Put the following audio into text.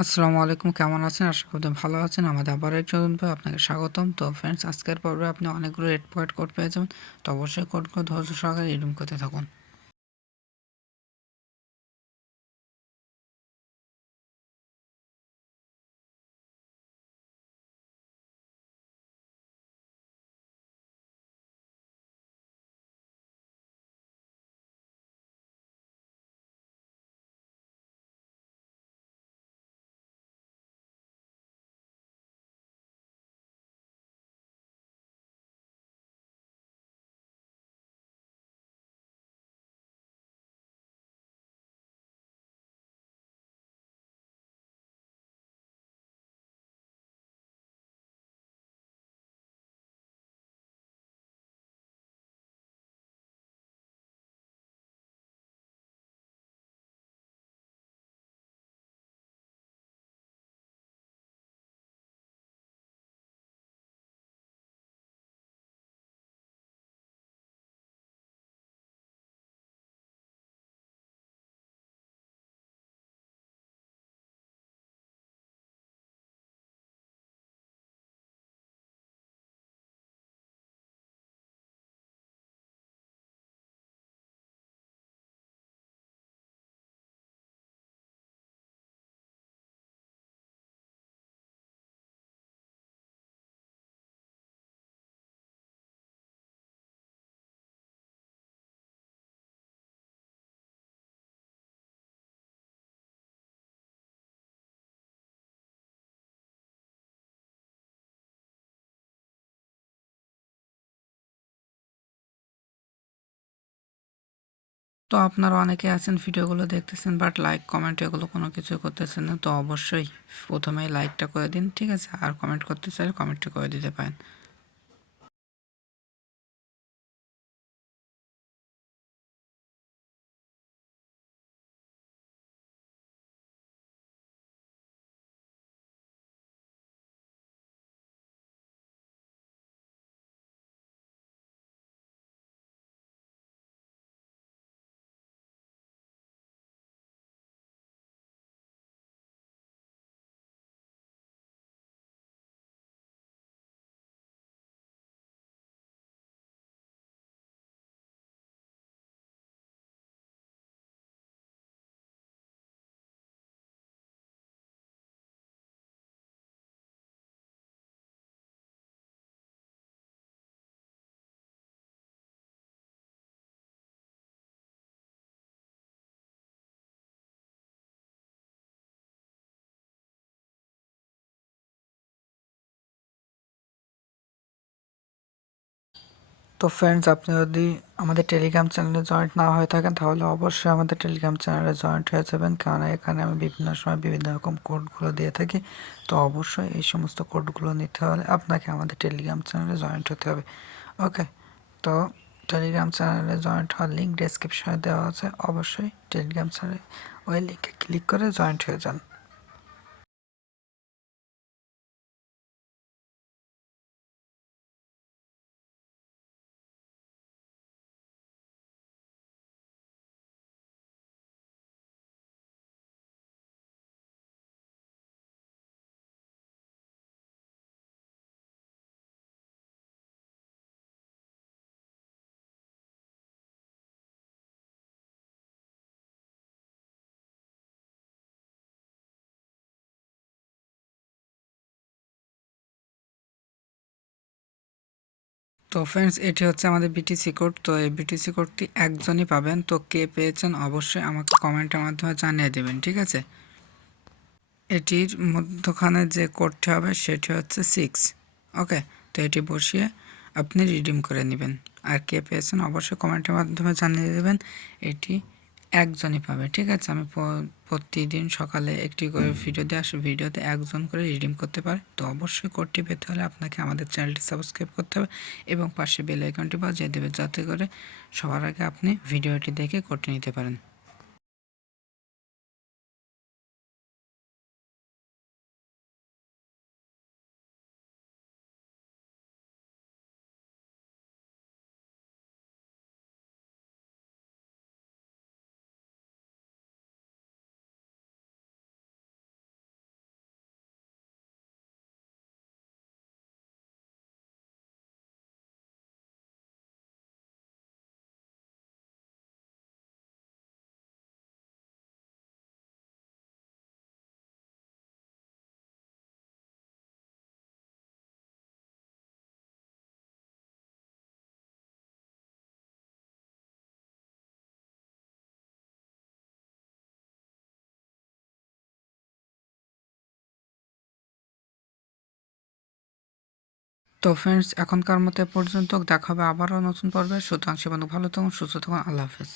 আসসালামু আলাইকুম, কেমন আছেন? আশা করি ভালো আছেন। আমাদের আবার এক নতুন ভাবে আপনাকে স্বাগতম। তো ফ্রেন্ডস আজকের পর্বে আপনি অনেকগুলো রেড পয়েন্ট কোড পেয়ে যাবেন। তো অবশ্যই কোডগুলো ধৈর্য সহকারে রিডিম করতে থাকুন। তো আপনারা অনেকে আছেন ভিডিওগুলো দেখতেছেন বাট লাইক কমেন্ট এগুলো কোনো কিছু করতেছেন না। তো অবশ্যই প্রথমেই লাইকটা করে দিন, ঠিক আছে? আর কমেন্ট করতে চাইলে কমেন্টটা করে দিতে পারেন। তো ফ্রেন্ডস আপনি যদি আমাদের টেলিগ্রাম চ্যানেলে জয়েন্ট না হয়ে থাকেন, তাহলে অবশ্যই আমাদের টেলিগ্রাম চ্যানেলে জয়েন্ট হয়ে যাবেন। কারণ এখানে আমি বিভিন্ন সময় বিভিন্ন রকম কোডগুলো দিয়ে থাকি। তো অবশ্যই এই সমস্ত কোডগুলো নিতে হলে আপনাকে আমাদের টেলিগ্রাম চ্যানেলে জয়েন্ট হতে হবে। ওকে তো টেলিগ্রাম চ্যানেলে জয়েন্ট হওয়ার লিঙ্ক ডেসক্রিপশনে দেওয়া আছে। অবশ্যই টেলিগ্রাম চ্যানেলে ওই লিঙ্কে ক্লিক করে জয়েন্ট হয়ে যান। তো ফ্রেন্ডস এটি হচ্ছে আমাদের বিটিসি কোড তো এই বিটিসি কোডটি একজনই পাবেন। তো কে পেয়েছেন অবশ্যই আমাকে কমেন্টের মাধ্যমে জানিয়ে দেবেন, ঠিক আছে? এটির মধ্যখানে যে কোডটি হবে সেটি হচ্ছে সিক্স ওকে তো এটি বসিয়ে আপনি রিডিম করে নেবেন। আর কে পেয়েছেন অবশ্যই কমেন্টের মাধ্যমে জানিয়ে দেবেন। এটি একজনই পাবে, ঠিক আছে? আমি প্রতিদিন সকালে একটি করে ভিডিও দিয়ে আসি ভিডিওতে একজন করে রিডিম করতে পারে। তো অবশ্যই কোডটি পেতে হলে আপনাকে আমাদের চ্যানেলটি সাবস্ক্রাইব করতে হবে এবং পাশে বেল আইকনটি বাজিয়ে দেবে, যাতে করে সবার আগে আপনি ভিডিওটি দেখে কোডটি নিতে পারেন। তো ফ্রেন্ডস এখনকার মতো পর্যন্ত। দেখা হবে আবারও নতুন পর্বে। সুতরাং সে ভালো থাকুন, সুস্থ থাকুন। আল্লাহ হাফেজ।